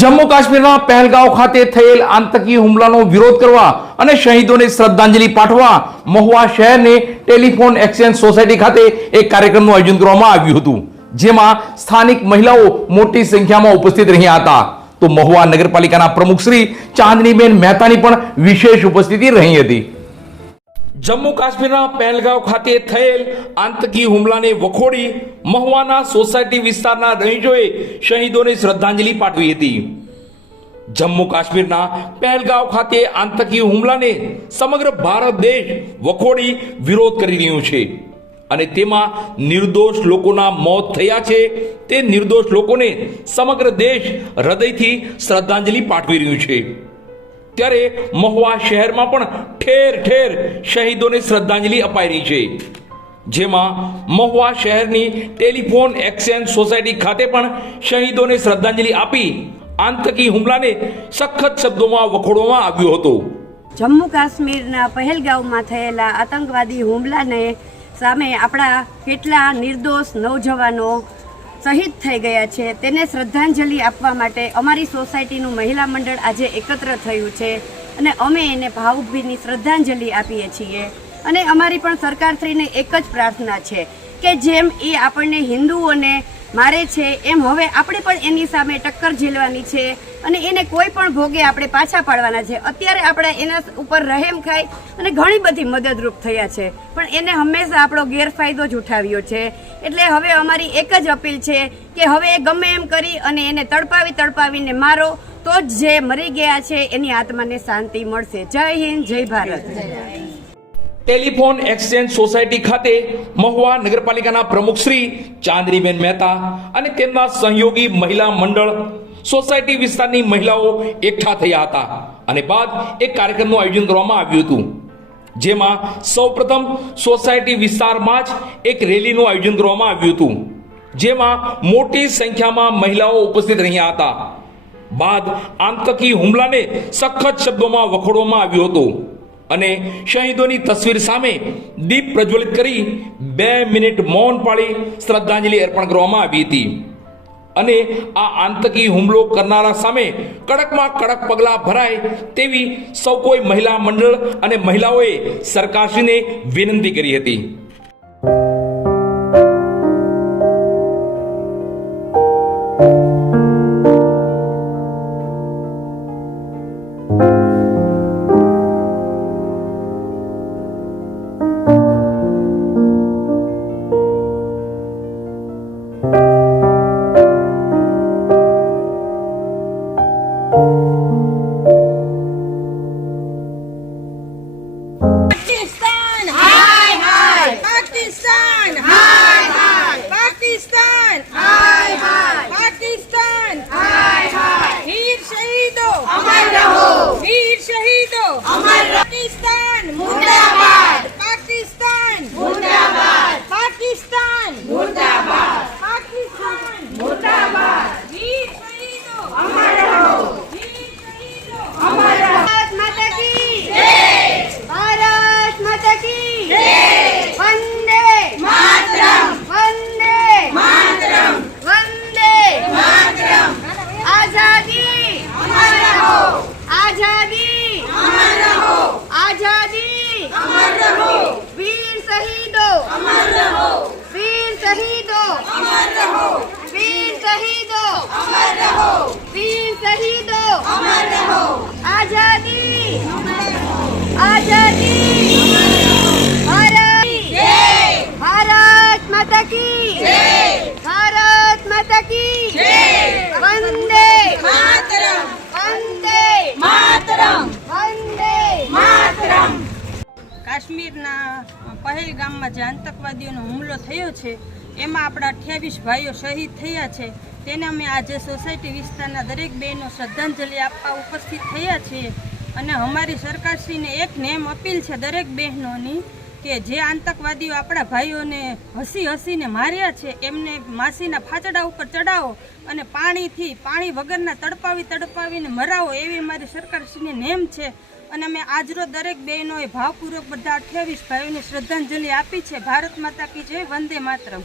જમ્મુ કાશ્મીરના પહેલગાંવ ખાતે થયેલ આતંકી હુમલાનો વિરોધ કરવા અને શહીદોને શ્રદ્ધાંજલિ પાઠવા મહુવા શહેરની ટેલિફોન એક્સચેન્જ સોસાયટી ખાતે એક કાર્યક્રમનું આયોજન કરવામાં આવ્યું હતું, જેમાં સ્થાનિક મહિલાઓ મોટી સંખ્યામાં ઉપસ્થિત રહ્યા હતા. તો મહુવા નગરપાલિકાના પ્રમુખ શ્રી ચાંદનીબેન મહેતાની પણ વિશેષ ઉપસ્થિતિ રહી હતી. જમ્મુ કાશ્મીરના પહેલગાંવ ખાતે થયેલ આતંકી હુમલાને વખોડી મહુવાના સોસાયટી વિસ્તારના રહીજોએ શહીદોને શ્રદ્ધાંજલિ પાઠવી હતી. જમ્મુ કાશ્મીરના પહેલગાંવ ખાતે આતંકી હુમલાને સમગ્ર ભારત દેશ વખોડી વિરોધ કરી રહ્યું છે અને તેમાં નિર્દોષ લોકોના મોત થયા છે. તે નિર્દોષ લોકોને સમગ્ર દેશ હૃદયથી શ્રદ્ધાંજલિ પાઠવી રહ્યું છે. ત્યારે મહુવા શહેરમાં પણ ઠેર ઠેર શહીદોને શ્રદ્ધાંજલિ અપાઈ રહી છે. જેમાં મહુવા શહેરની ટેલિફોન એક્સચેન્જ સોસાયટી ખાતે પણ શહીદોને શ્રદ્ધાંજલિ આપી આતંકી હુમલાને સખત શબ્દોમાં વખોડવામાં આવ્યો હતો. જમ્મુ કાશ્મીરના પહેલગાંવમાં થયેલા આતંકવાદી હુમલાને સામે આપણા કેટલા નિર્દોષ નવજવાનો શહીદ થઈ ગયા છે. તેને શ્રદ્ધાંજલિ આપવા માટે અમારી સોસાયટીનું મહિલા મંડળ આજે એકત્ર થયું છે અને અમે એને ભાવભીની શ્રદ્ધાંજલિ આપીએ છીએ. અને અમારી પણ સરકારશ્રીને એક જ પ્રાર્થના છે કે જેમ એ આપણને હિન્દુઓને મારે છે, એમ હવે આપણે પણ એની સામે ટક્કર ઝીલવાની છે. અને એને કોઈ પણ ભોગે આપણે પાછા પાડવાના છે. અત્યારે આપણે એના ઉપર રહેમ ખાઈ અને ઘણી બધી મદદરૂપ થયા છે. પણ એને હંમેશા આપણો ગેરફાયદો જ ઉઠાવ્યો છે. એટલે હવે અમારી એક જ અપીલ છે કે હવે ગમે એમ કરી અને એને તડપાવી તડપાવીને મારો, તો જ જે મરી ગયા છે એની આત્માને શાંતિ મળશે. જય હિન્દ, જય ભારત. ટેલિફોન એક્સચેન્જ સોસાયટી ખાતે મહુવા નગરપાલિકાના પ્રમુખ શ્રી ચાંદરીબેન મહેતા અને તેમના સહયોગી મહિલા મંડળ સોસાયટી વિસ્તારની મહિલાઓ એકઠા થયા હતા. અને બાદ એક કાર્યક્રમનું આયોજન કરવામાં આવ્યું હતું. જેમાં સૌપ્રથમ સોસાયટી વિસ્તારમાં જ એક રેલીનું આયોજન કરવામાં આવ્યું હતું. જેમાં મોટી સંખ્યામાં મહિલાઓ ઉપસ્થિત રહ્યા હતા. બાદ આતંકી હુમલાને સખત શબ્દોમાં વખોડવામાં આવ્યો હતો. અને શહીદોની તસવીર સામે દીપ પ્રજ્વલિત કરી બે મિનિટ મૌન પાળી શ્રદ્ધાંજલિ અર્પણ કરવામાં આવી હતી. અને આ આતંકી હુમલો કરનારા સામે કડકમાં કડક પગલાં ભરાય તેવી સૌ કોઈ મહિલા મંડળ અને મહિલાઓએ સરકારશ્રીને વિનંતી કરી હતી. આઝાદી. આઝાદી ભારત ભારત માતા ભારત માતા કી વંદે માતરમ વંદે માતરમ વંદે માતરમ કાશ્મીરના પહેલગામમાં જે આતંકવાદીઓનો હુમલો થયો છે એમાં આપણા અઠ્યાવીસ ભાઈઓ શહીદ થયા છે. તેને અમે આજે સોસાયટી વિસ્તારના દરેક બહેનો શ્રદ્ધાંજલિ આપવા ઉપસ્થિત થયા છીએ. અને અમારી સરકારશ્રીને એક નેમ અપીલ છે દરેક બહેનોની કે જે આતંકવાદીઓ આપણા ભાઈઓને હસી હસીને માર્યા છે, એમને માસીના ફાચડા ઉપર ચડાવો અને પાણીથી પાણી વગરના તડપાવી તડપાવીને મરાવો, એવી મારી સરકારશ્રીની નેમ છે. અને અમે આજરોજ દરેક બહેનોએ ભાવપૂર્વક બધા અઠ્યાવીસ ભાઈઓને શ્રદ્ધાંજલિ આપી છે. ભારત માતા કી જય, વંદે માતરમ.